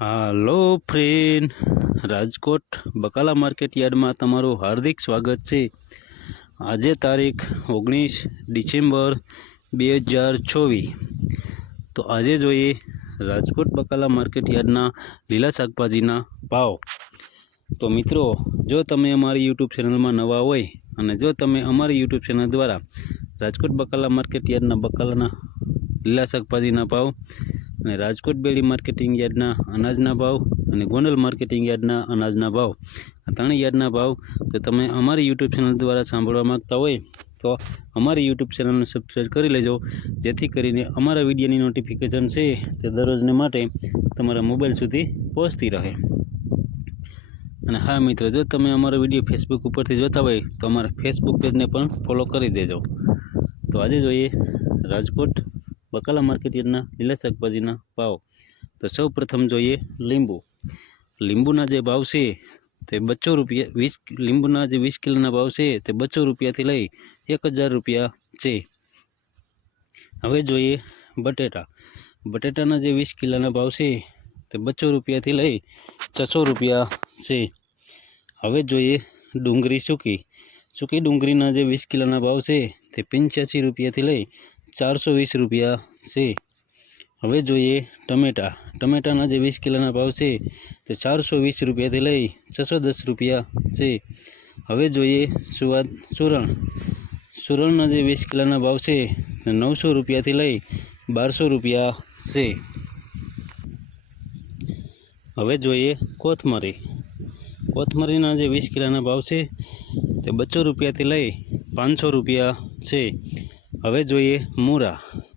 હાલો friend, Rajkot બકાલા market યાર્ડમાં તમારું હાર્દિક સ્વાગત છે। આજે તારીખ 19 ડિસેમ્બર 2024। તો આજે જોઈએ રાજકોટ બકાલા માર્કેટ યાર્ડના લીલા શાકભાજીના ભાવ। તો મિત્રો, જો તમે અમારી યુટ્યુબ ચેનલમાં નવા હોય અને જો તમે અમારી યુટ્યુબ ચેનલ દ્વારા રાજકોટ બકાલા માર્કેટ યાર્ડના બકાલાના લીલા શાકભાજીના ભાવ અને રાજકોટ બેડી માર્કેટિંગ યાર્ડના અનાજના ભાવ અને ગોંડલ માર્કેટિંગ યાર્ડના અનાજના ભાવ, આ ત્રણ યાર્ડના ભાવ જો તમે અમારી યુટ્યુબ ચેનલ દ્વારા સાંભળવા માગતા હોય તો અમારી યુટ્યુબ ચેનલને સબસ્ક્રાઈબ કરી લેજો, જેથી કરીને અમારા વિડીયોની નોટિફિકેશન છે તે દરરોજને માટે તમારા મોબાઈલ સુધી પહોંચતી રહે। અને હા મિત્રો, જો તમે અમારો વિડીયો ફેસબુક ઉપરથી જોતા હોય તો અમારા ફેસબુક પેજને પણ ફોલો કરી દેજો। તો આજે જોઈએ રાજકોટ બકાલા માર્કેટ યાર્ડના લીલા શાકભાજીના ભાવ। તો સૌ પ્રથમ જોઈએ લીંબુના જે ભાવ છે તે 200 રૂપિયા, 20 લીંબુના જે 20 કિલોના ભાવ છે તે 200 રૂપિયાથી લઈ 1000 રૂપિયા છે। હવે જોઈએ બટેટાના જે 20 કિલોના ભાવ છે તે 200 રૂપિયાથી લઈ 600 રૂપિયા છે। હવે જોઈએ ડુંગળી સૂકી ડુંગળીના જે 20 કિલોના ભાવ છે તે 85 રૂપિયાથી લઈ 420 રૂપિયા છે। હવે જોઈએ ટમેટાના જે 20 કિલોના ભાવ છે તે 420 રૂપિયાથી લઈ 610 રૂપિયા છે। હવે જોઈએ સુરણના જે 20 કિલોના ભાવ છે તે 900 રૂપિયાથી લઈ 1200 રૂપિયા છે। હવે જોઈએ કોથમરીના જે 20 કિલોના ભાવ છે તે 200 રૂપિયાથી લઈ 500 રૂપિયા છે। હવે જોઈએ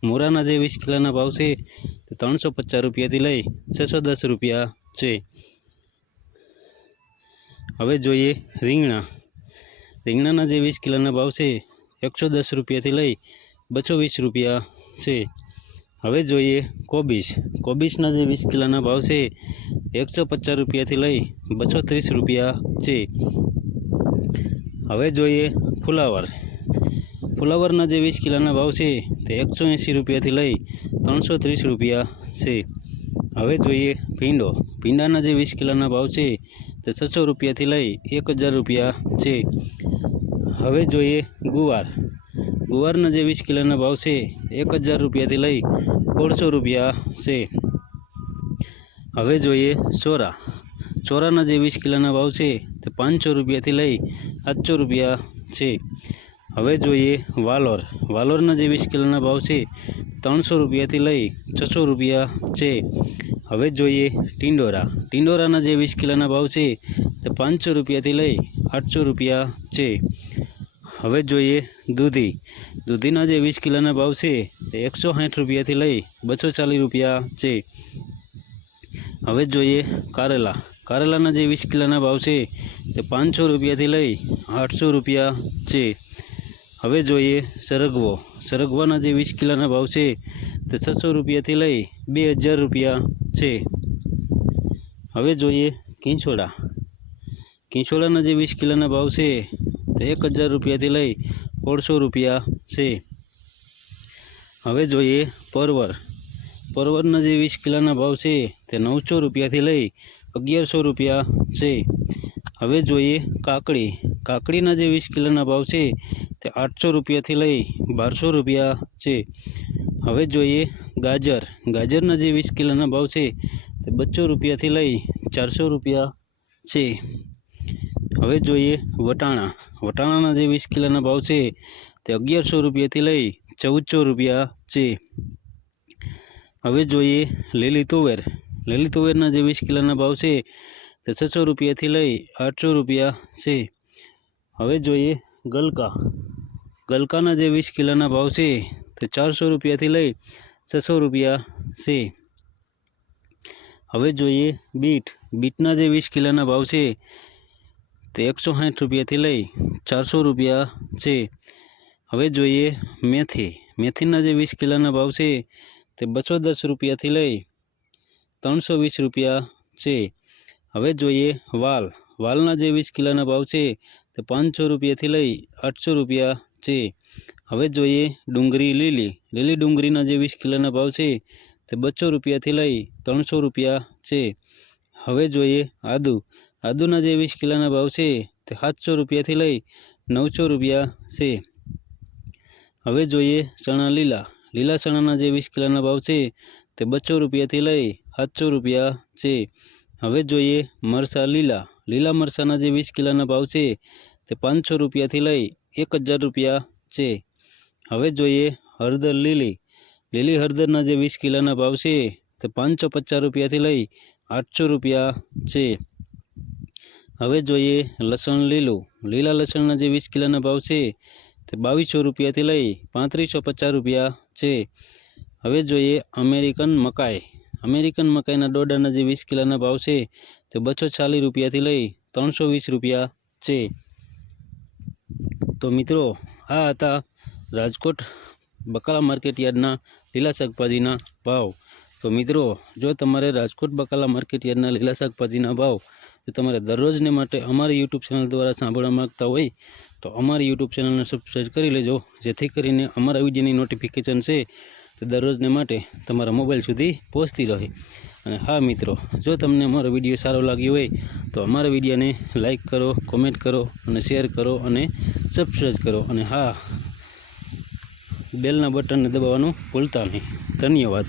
મૂરાના જે 20 કિલોના ભાવ છે તે 350 રૂપિયાથી લઈ 610 રૂપિયા છે। હવે જોઈએ રીંગણાના જે 20 કિલોના ભાવ છે 110 રૂપિયાથી લઈ 220 રૂપિયા છે। હવે જોઈએ કોબીજના જે 20 કિલોના ભાવ છે 150 રૂપિયાથી લઈ 230 રૂપિયા છે। હવે જોઈએ ફુલાવરના જે 20 કિલોના ભાવ છે તે 180 રૂપિયાથી લઈ 330 રૂપિયા છે। હવે જોઈએ ભીંડાના જે 20 કિલોના ભાવ છે તે 600 રૂપિયાથી લઈ 1000 રૂપિયા છે। હવે જોઈએ ગુવારના જે 20 કિલોના ભાવ છે 1000 રૂપિયાથી લઈ 1600 રૂપિયા છે। હવે જોઈએ ચોરાના જે 20 કિલોના ભાવ છે તે 500 રૂપિયાથી લઈ 700 રૂપિયા છે। હવે જોઈએ વાલોરના જે 20 કિલોના ભાવ છે 300 રૂપિયાથી લઈ 600 રૂપિયા છે। હવે જોઈએ ટિંડોરાના જે 20 કિલોના ભાવ છે તે 500 રૂપિયાથી લઈ 800 રૂપિયા છે। હવે જોઈએ દૂધીના જે 20 કિલોના ભાવ છે તે 160 રૂપિયાથી લઈ 240 રૂપિયા છે। હવે જોઈએ કારેલાના જે 20 કિલોના ભાવ છે તે 500 રૂપિયાથી લઈ 800 રૂપિયા છે। હવે જોઈએ સરગવાના જે 20 કિલોના ભાવ છે તે 600 રૂપિયાથી લઈ 2000 રૂપિયા છે। હવે જોઈએ કિંચોડાના જે 20 કિલોના ભાવ છે તે 1000 રૂપિયાથી લઈ 1600 રૂપિયા છે। હવે જોઈએ પરવરના જે 20 કિલોના ભાવ છે તે 900 રૂપિયાથી લઈ 1100 રૂપિયા છે। હવે જોઈએ કાકડીના જે 20 કિલોના ભાવ છે તે 800 રૂપિયાથી લઈ 1200 રૂપિયા છે। હવે જોઈએ ગાજરના જે 20 કિલોના ભાવ છે તે 200 રૂપિયાથી લઈ 400 રૂપિયા છે। હવે જોઈએ વટાણાના જે 20 કિલોના ભાવ છે તે 1100 રૂપિયાથી લઈ 1400 રૂપિયા છે। હવે જોઈએ લીલી તુવેરના જે 20 કિલોના ભાવ છે તે 600 રૂપિયાથી લઈ 800 રૂપિયા છે। હવે જોઈએ ગલકાના જે 20 કિલોના ભાવ છે તે 400 રૂપિયાથી લઈ 600 રૂપિયા છે। હવે જોઈએ બીટના જે 20 કિલોના ભાવ છે તે 160 રૂપિયાથી લઈ 400 રૂપિયા છે। હવે જોઈએ મેથીના જે 20 કિલોના ભાવ છે તે 210 રૂપિયાથી લઈ 320 રૂપિયા છે। હવે જોઈએ વાલના જે 20 કિલોના ભાવ છે તે 500 રૂપિયાથી લઈ 800 રૂપિયા છે। હવે જોઈએ લીલી ડુંગળીના જે 20 કિલોના ભાવ છે તે 200 રૂપિયાથી લઈ 300 રૂપિયા છે. હવે જોઈએ આદુ. આદુના જે 20 કિલોના ભાવ છે તે 700 રૂપિયાથી લઈ 900 રૂપિયા છે. હવે જોઈએ ચણા લીલા. લીલા ચણાના જે 20 કિલોના ભાવ છે તે 200 રૂપિયાથી લઈ 700 રૂપિયા છે. હવે જોઈએ મરચાં લીલા. લીલા મરચાંના જે 20 કિલોના ભાવ છે તે 500 રૂપિયાથી લઈ 1000 રૂપિયા છે. હવે જોઈએ હળદર લીલી. લીલી હળદરના જે 20 કિલોના ભાવ છે તે 550 રૂપિયાથી લઈ 800 રૂપિયા છે. હવે જોઈએ લસણ લીલું. લીલા લસણના જે 20 કિલોના ભાવ છે તે 2200 રૂપિયાથી લઈ 3550 રૂપિયા છે. હવે જોઈએ અમેરિકન મકાઈ. અમેરિકન મકાઈના ડોડાના જે 20 કિલોના ભાવ છે તે 240 રૂપિયાથી લઈ 320 રૂપિયા છે. તો મિત્રો આ હતા રાજકોટ બકાલા માર્કેટ યાર્ડના લીલા શાકભાજીના ભાવ. તો મિત્રો જો તમારે રાજકોટ બકાલા માર્કેટ યાર્ડના લીલા શાકભાજીના ભાવ જો તમારે દરરોજને માટે અમારી યુટ્યુબ ચેનલ દ્વારા સાંભળવા માગતા હોય તો અમારી યુટ્યુબ ચેનલને સબસ્ક્રાઈબ કરી લેજો, જેથી કરીને અમારા વિડીયોની નોટિફિકેશન છે તે દરરોજને માટે તમારા મોબાઈલ સુધી પહોંચતી રહે. અને હા મિત્રો, જો તમને અમારો વિડીયો સારો લાગ્યો હોય તો અમારા વિડીયોને લાઈક કરો, કોમેન્ટ કરો અને શેર કરો અને સબસ્ક્રાઈબ કરો. અને હા, બેલના બટનને દબાવવાનું ભૂલતા નહીં. ધન્યવાદ.